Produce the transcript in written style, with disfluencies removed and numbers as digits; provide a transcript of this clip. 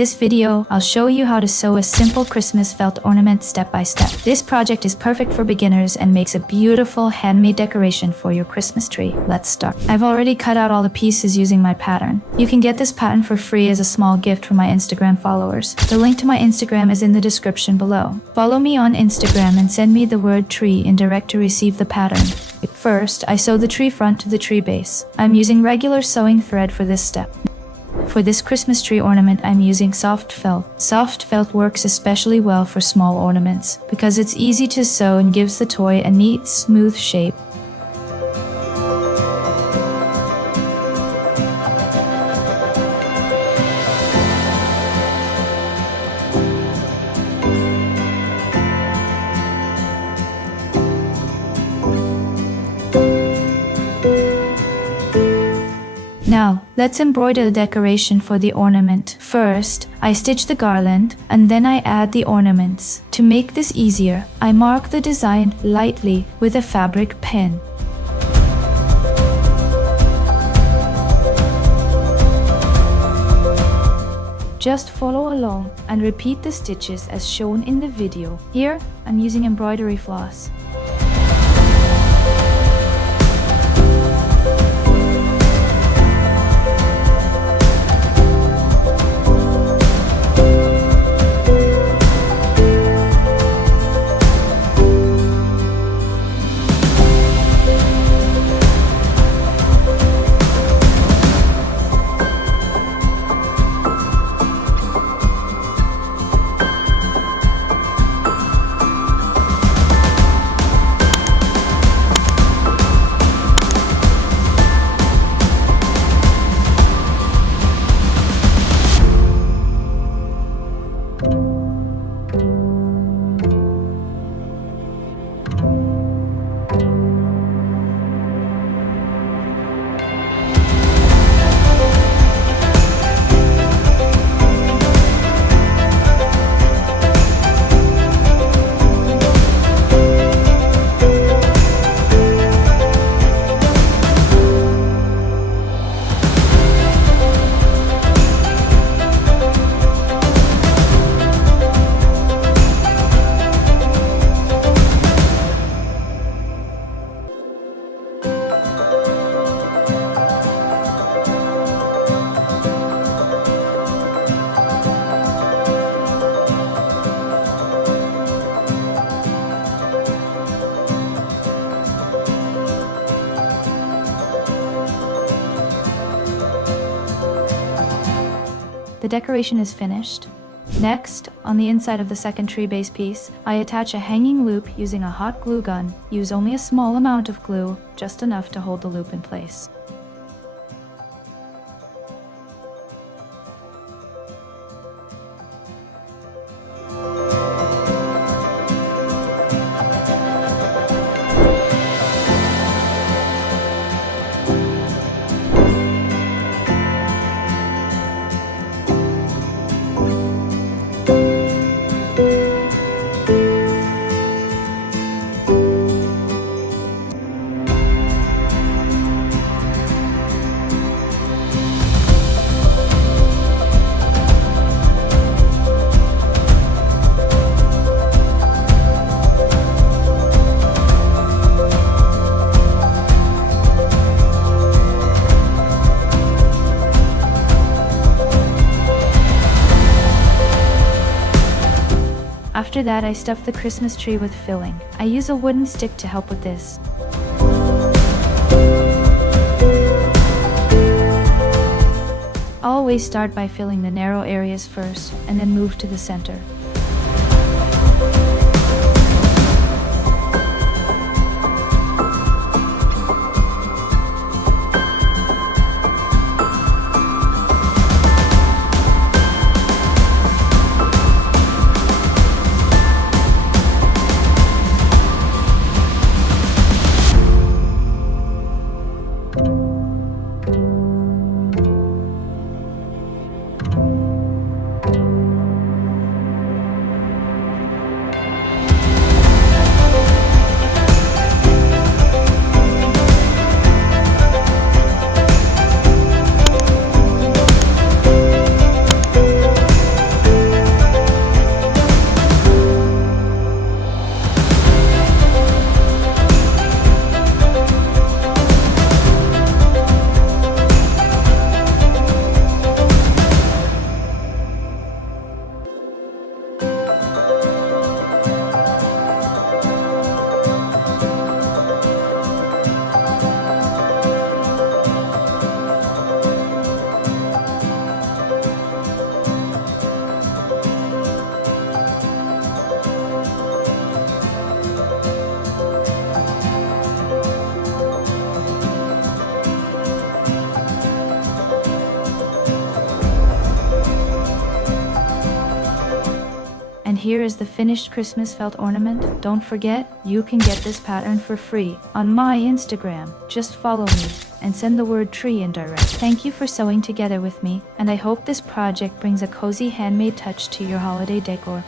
this video, I'll show you how to sew a simple Christmas felt ornament step by step. This project is perfect for beginners and makes a beautiful handmade decoration for your Christmas tree. Let's start. I've already cut out all the pieces using my pattern. You can get this pattern for free as a small gift from my Instagram followers. The link to my Instagram is in the description below. Follow me on Instagram and send me the word tree in direct to receive the pattern. First, I sew the tree front to the tree base. I'm using regular sewing thread for this step. For this Christmas tree ornament, I'm using soft felt. Soft felt works especially well for small ornaments because it's easy to sew and gives the toy a neat, smooth shape. Now, let's embroider the decoration for the ornament. First, I stitch the garland and then I add the ornaments. To make this easier, I mark the design lightly with a fabric pen. Just follow along and repeat the stitches as shown in the video. Here, I'm using embroidery floss. The decoration is finished. Next, on the inside of the second tree base piece, I attach a hanging loop using a hot glue gun. Use only a small amount of glue, just enough to hold the loop in place. After that, I stuff the Christmas tree with filling. I use a wooden stick to help with this. Always start by filling the narrow areas first, and then move to the center. here is the finished Christmas felt ornament. Don't forget, you can get this pattern for free on my Instagram. Just follow me and send the word tree in direct. Thank you for sewing together with me, and I hope this project brings a cozy handmade touch to your holiday decor.